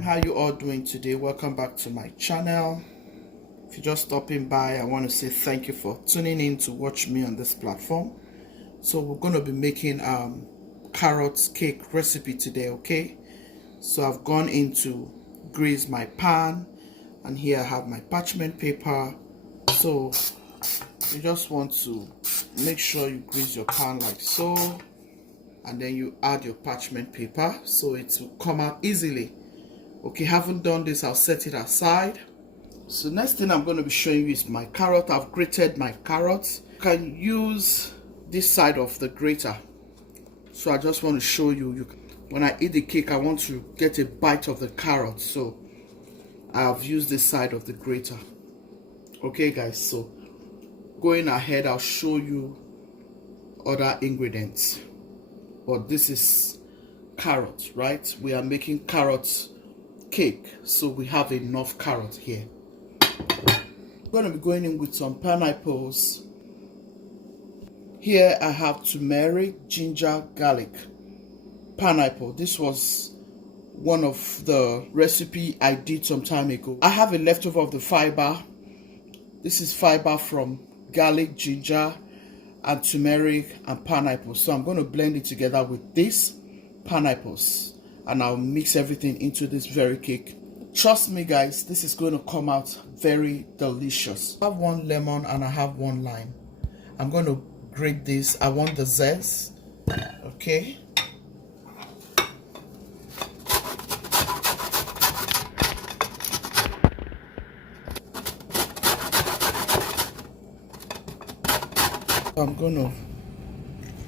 How you all doing today? Welcome back to my channel. If you're just stopping by, I want to say thank you for tuning in to watch me on this platform. So we're going to be making carrot cake recipe today, okay? So I've gone in to grease my pan, and here I have my parchment paper. So you just want to make sure you grease your pan like so, and then you add your parchment paper so it will come out easily. Okay, haven't done this, I'll set it aside. So next thing I'm going to be showing you is my carrot. I've grated my carrots. You can use this side of the grater. So I just want to show you, when I eat the cake, I want to get a bite of the carrot. So I've used this side of the grater. Okay guys, so going ahead, I'll show you other ingredients. But this is carrot, right? We are making carrot cake, so we have enough carrot here. I'm going to be going in with some pineapples. Here I have turmeric, ginger, garlic, pineapple. This was one of the recipe I did some time ago. I have a leftover of the fiber. This is fiber from garlic, ginger, and turmeric and pineapple. So I'm going to blend it together with these pineapples, and I'll mix everything into this very cake. Trust me guys, this is going to come out very delicious. I have one lemon and I have one lime. I'm going to grate this. I want the zest. Okay. I'm going to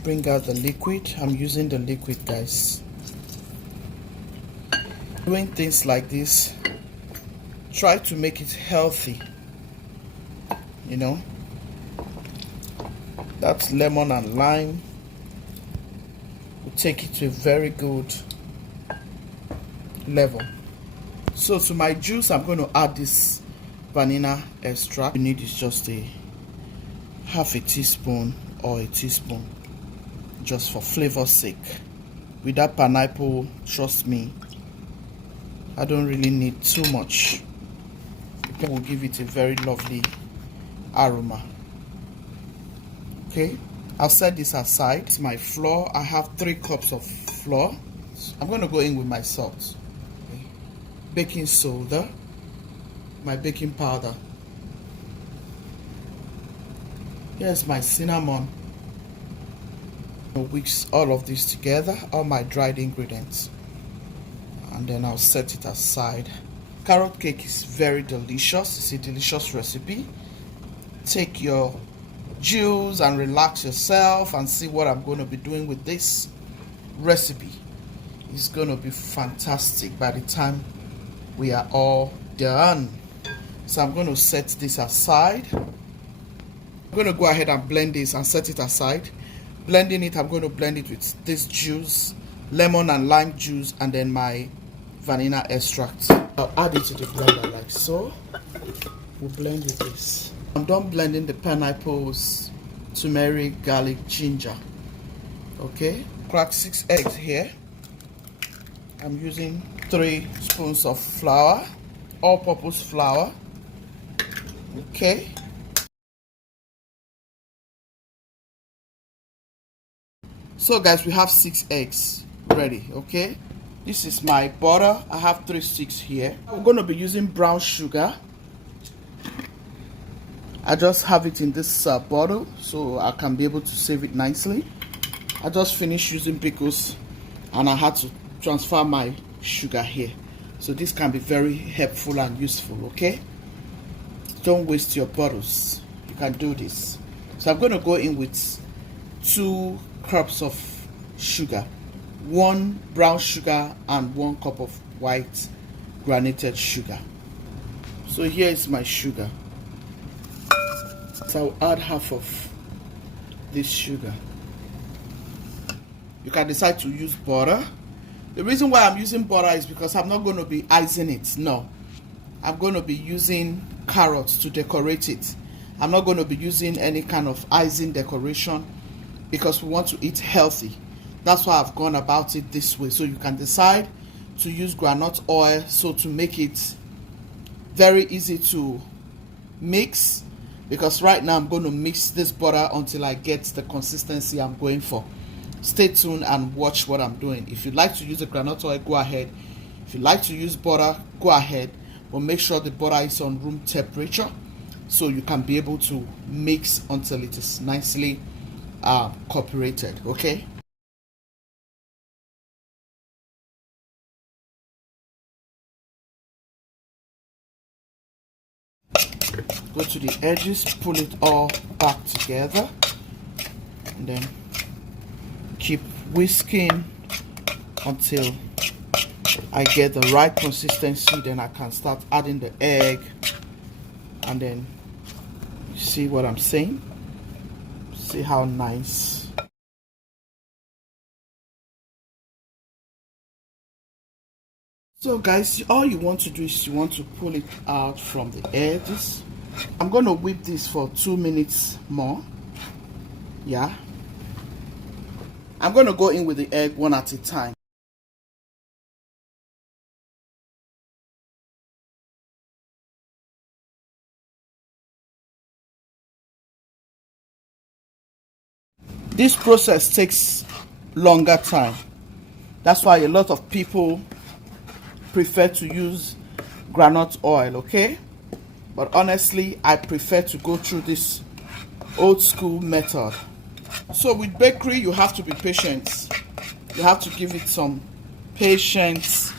bring out the liquid. I'm using the liquid, guys. Doing things like this, try to make it healthy, you know. That's lemon and lime. We'll take it to a very good level. So to my juice, I'm going to add this vanilla extract. You need is just a half a teaspoon or a teaspoon, just for flavor's sake. With that pineapple, trust me, I don't really need too much. It will give it a very lovely aroma. Okay, I'll set this aside. It's my flour. I have 3 cups of flour. I'm going to go in with my salt, okay. Baking soda, my baking powder. Here's my cinnamon. I'll mix all of this together, all my dried ingredients, and then I'll set it aside. Carrot cake is very delicious. It's a delicious recipe. Take your juice and relax yourself and see what I'm going to be doing with this recipe. It's going to be fantastic by the time we are all done. So I'm going to set this aside. I'm going to go ahead and blend this and set it aside. Blending it, I'm going to blend it with this juice, lemon and lime juice, and then my vanilla extract. I'll add it to the blender like so. We'll blend with this. I'm done blending the pineapples, turmeric, garlic, ginger. Okay, crack 6 eggs here. I'm using 3 spoons of flour, all-purpose flour. Okay. So guys, we have 6 eggs ready. Okay, this is my butter. I have 3 sticks here. I'm going to be using brown sugar. I just have it in this bottle so I can be able to save it nicely. I just finished using pickles and I had to transfer my sugar here, so this can be very helpful and useful. Okay, don't waste your bottles, you can do this. So I'm going to go in with 2 cups of sugar, 1 brown sugar and 1 cup of white granulated sugar. So here is my sugar. So I'll add half of this sugar. You can decide to use butter. The reason why I'm using butter is because I'm not going to be icing it. No, I'm going to be using carrots to decorate it. I'm not going to be using any kind of icing decoration, because we want to eat healthy. That's why I've gone about it this way. So you can decide to use groundnut oil, so to make it very easy to mix, because right now I'm going to mix this butter until I get the consistency I'm going for. Stay tuned and watch what I'm doing. If you'd like to use a groundnut oil, go ahead. If you like to use butter, go ahead, but make sure the butter is on room temperature so you can be able to mix until it is nicely cooperated. Okay. Go to the edges, pull it all back together, and then keep whisking until I get the right consistency. Then I can start adding the egg, and then see what I'm saying. See how nice. So guys, all you want to do is you want to pull it out from the edges. I'm going to whip this for 2 minutes more. Yeah, I'm going to go in with the egg one at a time. This process takes longer time. That's why a lot of people prefer to use groundnut oil, okay? But honestly, I prefer to go through this old school method. So with bakery, you have to be patient. You have to give it some patience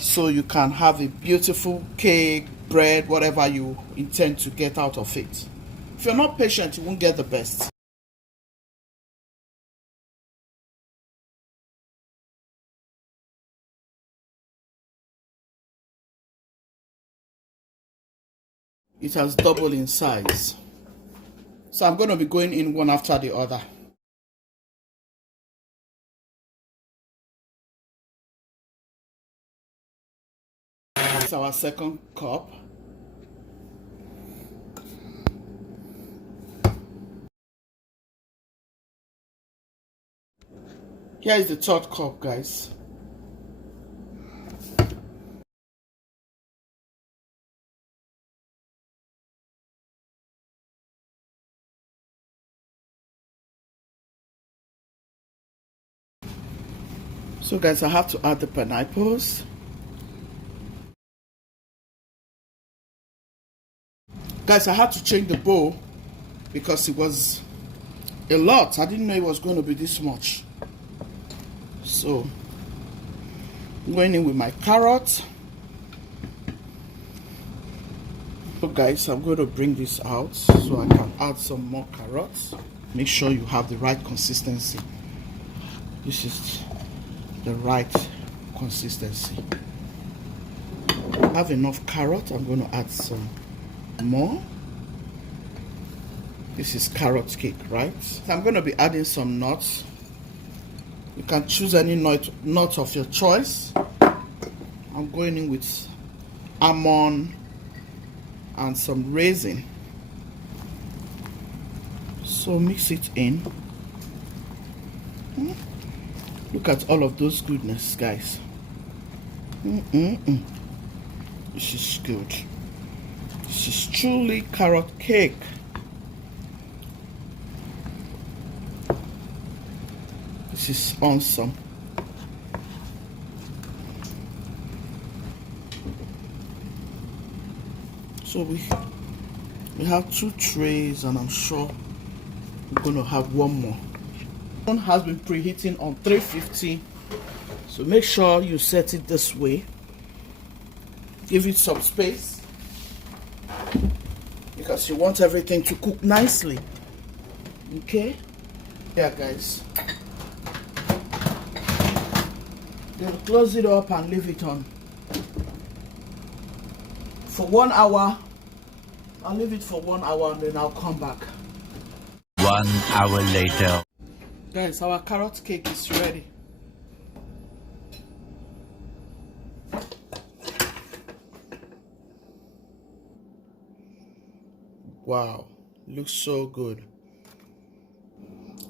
so you can have a beautiful cake, bread, whatever you intend to get out of it. If you're not patient, you won't get the best. It has doubled in size. So I'm going to be going in one after the other. It's our second cup. Here is the third cup, guys. So guys, I have to add the pineapples. Guys, I had to change the bowl because it was a lot. I didn't know it was going to be this much. So, I'm going in with my carrot. So guys, I'm going to bring this out so I can add some more carrots. Make sure you have the right consistency. This is the right consistency. I have enough carrot. I'm going to add some more. This is carrot cake, right? So I'm going to be adding some nuts. You can choose any nut of your choice. I'm going in with almond and some raisin. So mix it in. Look at all of those goodness, guys. This is good. This is truly carrot cake. This is awesome. So we have 2 trays, and I'm sure we're going to have one more. One has been preheating on 350, so make sure you set it this way. Give it some space because you want everything to cook nicely. Okay? Yeah, guys. Then close it up and leave it on for 1 hour. I'll leave it for 1 hour and then I'll come back. 1 hour later. Guys, our carrot cake is ready. Wow, looks so good.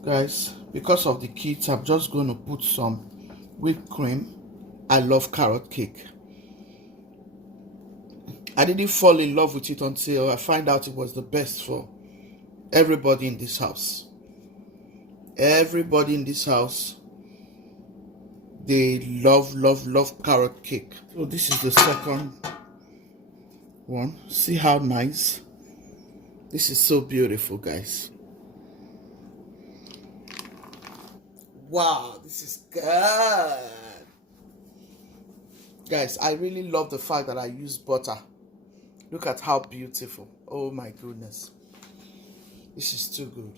Guys, because of the kids, I'm just going to put some whipped cream I love carrot cake. I didn't fall in love with it until I find out it was the best for everybody in this house. Everybody in this house, they love carrot cake. So this is the second one. See how nice. This is so beautiful, guys. Wow, this is good. Guys, I really love the fact that I use butter. Look at how beautiful. Oh my goodness. This is too good.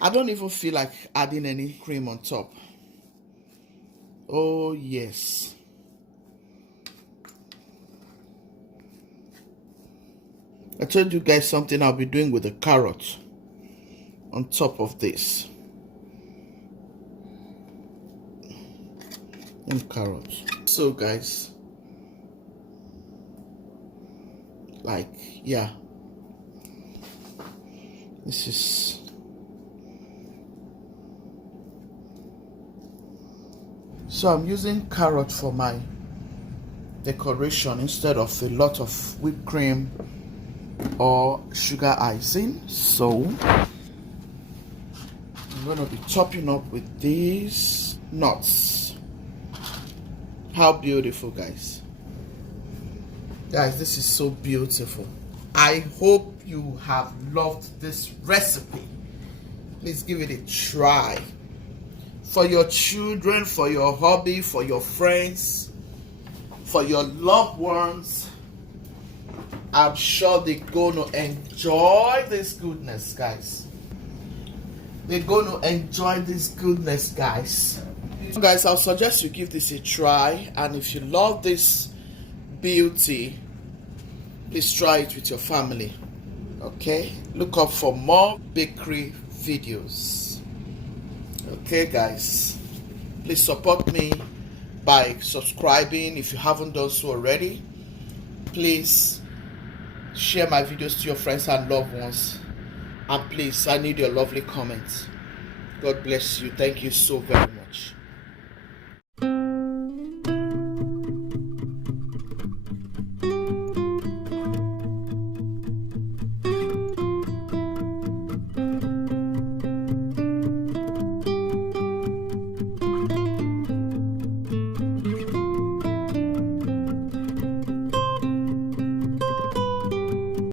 I don't even feel like adding any cream on top. Oh yes. I told you guys something I'll be doing with the carrot on top of this. And carrots. So guys, like, yeah, this is so I'm using carrot for my decoration instead of a lot of whipped cream or sugar icing. So I'm going to be topping up with these nuts. How beautiful, guys. Guys, this is so beautiful. I hope you have loved this recipe. Please give it a try. For your children, for your hobby, for your friends, for your loved ones. I'm sure they're going to enjoy this goodness, guys. They're going to enjoy this goodness, guys. Guys, I'll suggest you give this a try. And if you love this beauty, please try it with your family. Okay? Look up for more bakery videos. Okay, guys? Please support me by subscribing if you haven't done so already. Please share my videos to your friends and loved ones. And please, I need your lovely comments. God bless you. Thank you so very much.